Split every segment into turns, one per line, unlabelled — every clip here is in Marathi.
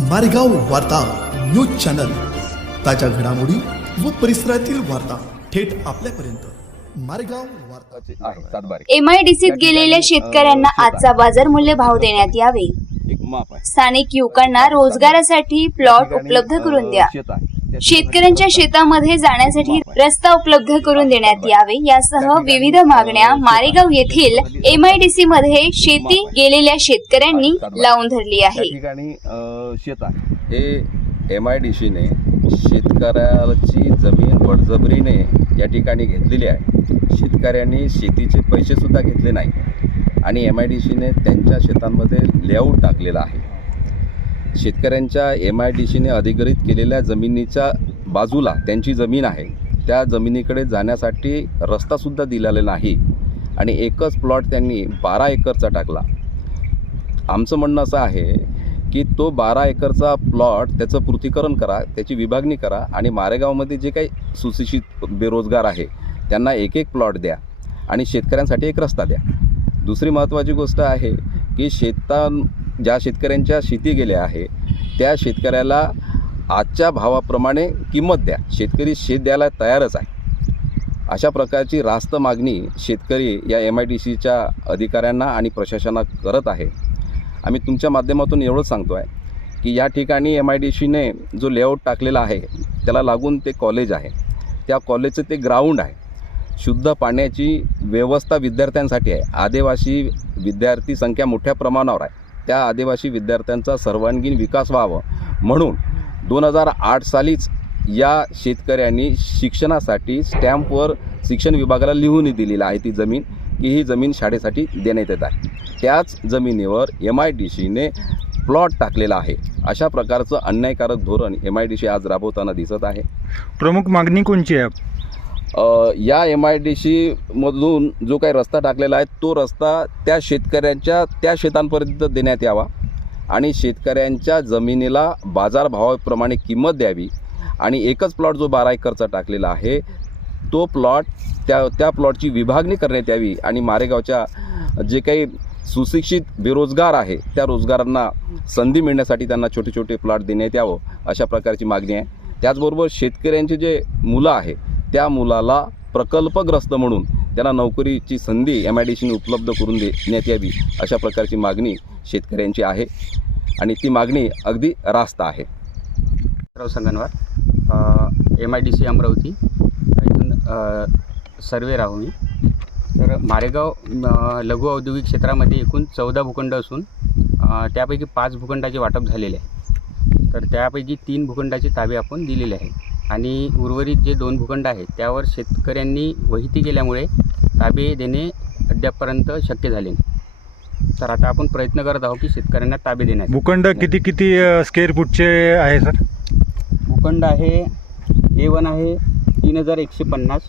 मारेगाव वार्ता न्यूज चॅनल. ताज्या घडामोडी व परिसरातील वार्ता थेट आपल्यापर्यंत. मारेगाव वार्ता.
एमआयडीसीत गेलेल्या शेतकऱ्यांना आजचा बाजार मूल्य भाव देण्यात यावे. स्थानिक युवकांना रोजगारासाठी प्लॉट उपलब्ध करून द्या. शेतकऱ्यांच्या शेतामध्ये जाण्यासाठी रस्ता उपलब्ध करून देण्यात यावे. यासह विविध मागण्या मारेगाव येथील एमआयडीसी मध्ये शेती गेलेल्या शेतकऱ्यांनी लावून धरली आहे.
ठिकाणी अ, शेत आहे. हे एम आय डी सीने शेतकऱ्याची जमीन बळजबरीने या ठिकाणी घेतलेली आहे. शेतकऱ्यांनी शेतीचे पैसे सुद्धा घेतले नाही. आणि एम आय डी सीने त्यांच्या शेतांमध्ये लेआउट टाकलेला आहे. शेतकऱ्यांच्या एम आय डी सीने अधिग्रहित केलेल्या जमिनीच्या बाजूला त्यांची जमीन आहे. त्या जमिनीकडे जाण्यासाठी रस्तासुद्धा दिलेला नाही आणि एकच प्लॉट त्यांनी बारा एकरचा टाकला. आमचं म्हणणं असं आहे की तो बारा एकरचा प्लॉट त्याचं पृथ्वीकरण करा त्याची विभागणी करा आणि मारेगावमध्ये जे काही सुशिक्षित बेरोजगार आहे त्यांना एक एक प्लॉट द्या आणि शेतकऱ्यांसाठी एक रस्ता द्या. दुसरी महत्त्वाची गोष्ट आहे की शेतां ज्या शेतकऱ्यांच्या शेती गेल्या आहे त्या शेतकऱ्याला आजच्या भावाप्रमाणे किंमत द्या. शेतकरी शेत द्यायला तयारच आहे. अशा प्रकारची रास्त मागणी शेतकरी या एम आय डी सीच्या अधिकाऱ्यांना आणि प्रशासना करत आहे. आम्ही तुमच्या माध्यमातून एवढंच सांगतो आहे की या ठिकाणी एम आय डी सीने जो लेआउट टाकलेला आहे त्याला लागून ते कॉलेज आहे. त्या कॉलेजचं ते ग्राउंड आहे. शुद्ध पाण्याची व्यवस्था विद्यार्थ्यांसाठी आहे. आदिवासी विद्यार्थी संख्या मोठ्या प्रमाणावर आहे. त्या आदिवासी विद्यार्थ्यांचा सर्वांगीण विकास व्हावा. म्हणून दोन हजार आठ सालीच या शेतकऱ्यांनी शिक्षणासाठी स्टॅम्पवर शिक्षण विभागाला लिहून दिलेली आहे ती जमीन की ही जमीन शाळेसाठी देण्यात येत आहे. त्याच जमिनीवर एम आय डी सीने प्लॉट टाकलेला आहे. अशा प्रकारचं अन्यायकारक धोरण एम आय डी सी आज राबवताना दिसत आहे.
प्रमुख मागणी कोणची आहे?
या एम आय डी सीमधून जो काही रस्ता टाकलेला आहे तो रस्ता त्या शेतकऱ्यांच्या त्या शेतांपर्यंत देण्यात यावा आणि शेतकऱ्यांच्या जमिनीला बाजारभावाप्रमाणे किंमत द्यावी आणि एकच प्लॉट जो बारा एकरचा टाकलेला आहे तो प्लॉट त्या त्या प्लॉटची विभागणी करण्यात यावी आणि मारेगावच्या जे काही सुशिक्षित बेरोजगार आहे त्या रोजगारांना संधी मिळण्यासाठी त्यांना छोटे छोटे प्लॉट देण्यात यावं अशा प्रकारची मागणी आहे. त्याचबरोबर शेतकऱ्यांचे जे मुलं आहे त्या मुलाला प्रकल्पग्रस्त म्हणून त्यांना नोकरीची संधी एम आय डी सीने उपलब्ध करून देण्यात यावी अशा प्रकारची मागणी शेतकऱ्यांची आहे. आणि ती मागणी अगदी रास्त आहे.
Rao Sanganwar M I D C Amravati इथून सर्वे राहू मी. तर मारेगाव लघु औद्योगिक क्षेत्रामध्ये एकूण चौदा भूखंड असून त्यापैकी पाच भूखंडाचे वाटप झालेले आहे. तर त्यापैकी तीन भूखंडाचे ताबे आपण दिलेले आहे आणि उर्वरित जे दोन भूखंड आहेत त्यावर शेतकऱ्यांनी वहिती केल्यामुळे ताबे देणे अद्यापपर्यंत शक्य झाले तर आता आपण प्रयत्न करत आहोत की शेतकऱ्यांना ताबे देण्याचा.
भूखंड किती किती स्क्वेअर फूटचे आहे सर?
भूखंड आहे ए वन आहे तीन हजार एकशे पन्नास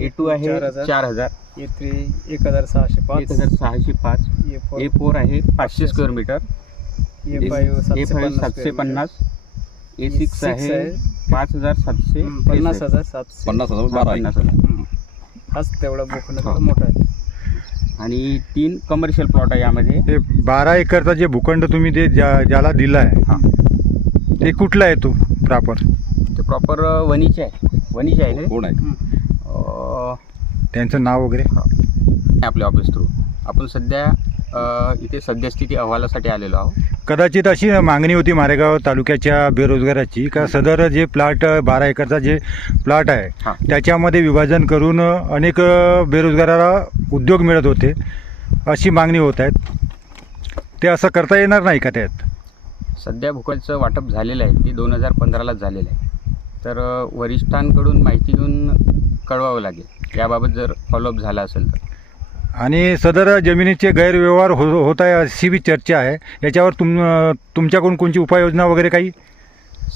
ए टू आहे
चार हजार.
चार हजार.
ए थ्री एक हजार सहाशे
एक
पाच
हजार सहाशे पाच.
ए फोर.
ए फोर आहे पाचशे square metre
A five
A
सातशे
फाईव्ह
पन्नास
सातशे
square
पन्नास. ए सिक्स आहे. पाच हजार सातशे
पन्नास. हजार सातशे
पन्नास हजार
हा,
बारा
पन्नास. हजार.
हाच तेवढा भूखंड
हो.
मोठा आहे
आणि तीन कमर्शियल प्लॉट आहे यामध्ये
ते बारा एकरचा जे भूखंड तुम्ही ते ज्या ज्याला दिला
हा.
आहे ते कुठला आहे तो प्रॉपर
ते प्रॉपर वणीचे आहे वणीचे आहे
कोण आहे
अं,
त्यांचं नाव वगैरे
आपल्या ऑफिस थ्रू आपण सध्या इथे सद्यस्थिती अहवालासाठी आलेलो आहोत.
कदाचित अशी मागणी होती मारेगाव तालुक्याच्या बेरोजगाराची का सदर जे प्लॉट बारा एकरचा जे प्लॉट. आहे त्याच्यामध्ये विभाजन करून अनेक बेरोजगाराला उद्योग मिळत होते अशी मागणी होत आहेत. ते असं करता येणार नाही का त्यात?
सध्या भूकलचं वाटप झालेलं आहे ते दोन हजार पंधरालाच झालेलं आहे. तर वरिष्ठांकडून माहिती घेऊन कळवावं लागेल. याबाबत जर फॉलोअप झाला असेल तर.
आणि सदर जमिनीचे गैरव्यवहार हो होत आहे अशी बी चर्चा आहे. याच्यावर तुम तुमच्याकडून कोणची उपाययोजना वगैरे काही?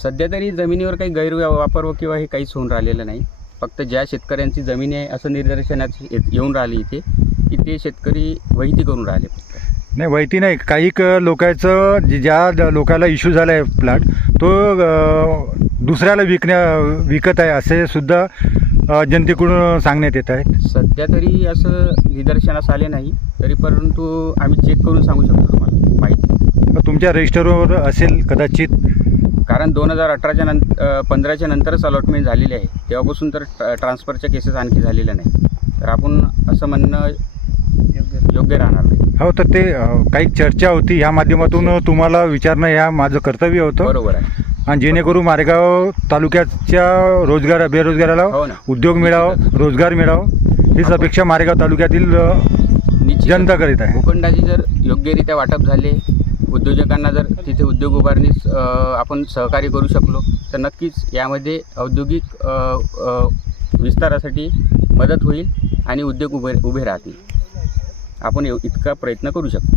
सध्या तरी जमिनीवर काही गैरवापर किंवा हे काहीच होऊन राहिलेलं नाही. फक्त ज्या शेतकऱ्यांची जमीन आहे असं निदर्शनात येऊन राहिली इथे की ते शेतकरी वहिती करून राहिले
नाही माहिती नाही. काही क लोकांचं ज्या लोकाला इश्यू झाला आहे प्लॉट तो दुसऱ्याला विकण्या विकत आहे. असे सुद्धा अ, जनतेकडून सांगण्यात येत आहे
सध्या तरी असं निदर्शनास आले नाही तरी परंतु आम्ही चेक करून सांगू शकतो तुम्हाला माहिती.
तुमच्या रजिस्टरवर असेल कदाचित?
कारण दोन हजार अठराच्या नंतर पंधराच्या नंतरच अलॉटमेंट झालेली आहे. तेव्हापासून तर ट्रान्सफरच्या केसेस आणखी झालेल्या नाही तर आपण असं म्हणणं
योग्य
योग्य राहणार नाही.
हो तर ते अ, काही चर्चा होती. ह्या माध्यमातून तुम्हाला विचारणं ह्या माझं कर्तव्य होतं.
बरोबर आहे.
आणि जेणेकरून मारेगाव तालुक्याच्या रोजगार बेरोजगाराला
हो ना.
उद्योग मिळावं रोजगार मिळावं हीच अपेक्षा मारेगाव तालुक्यातील अ, जनता करीत आहे.
भूखंडाची जर योग्यरित्या वाटप झाले उद्योजकांना जर तिथे उद्योग उभारणीस अ, आपण सहकार्य करू शकलो तर नक्कीच यामध्ये औद्योगिक अ, अ, विस्तारासाठी मदत होईल आणि उद्योग उभे उभे राहतील. आपण एव- इतका प्रयत्न करू शकतो.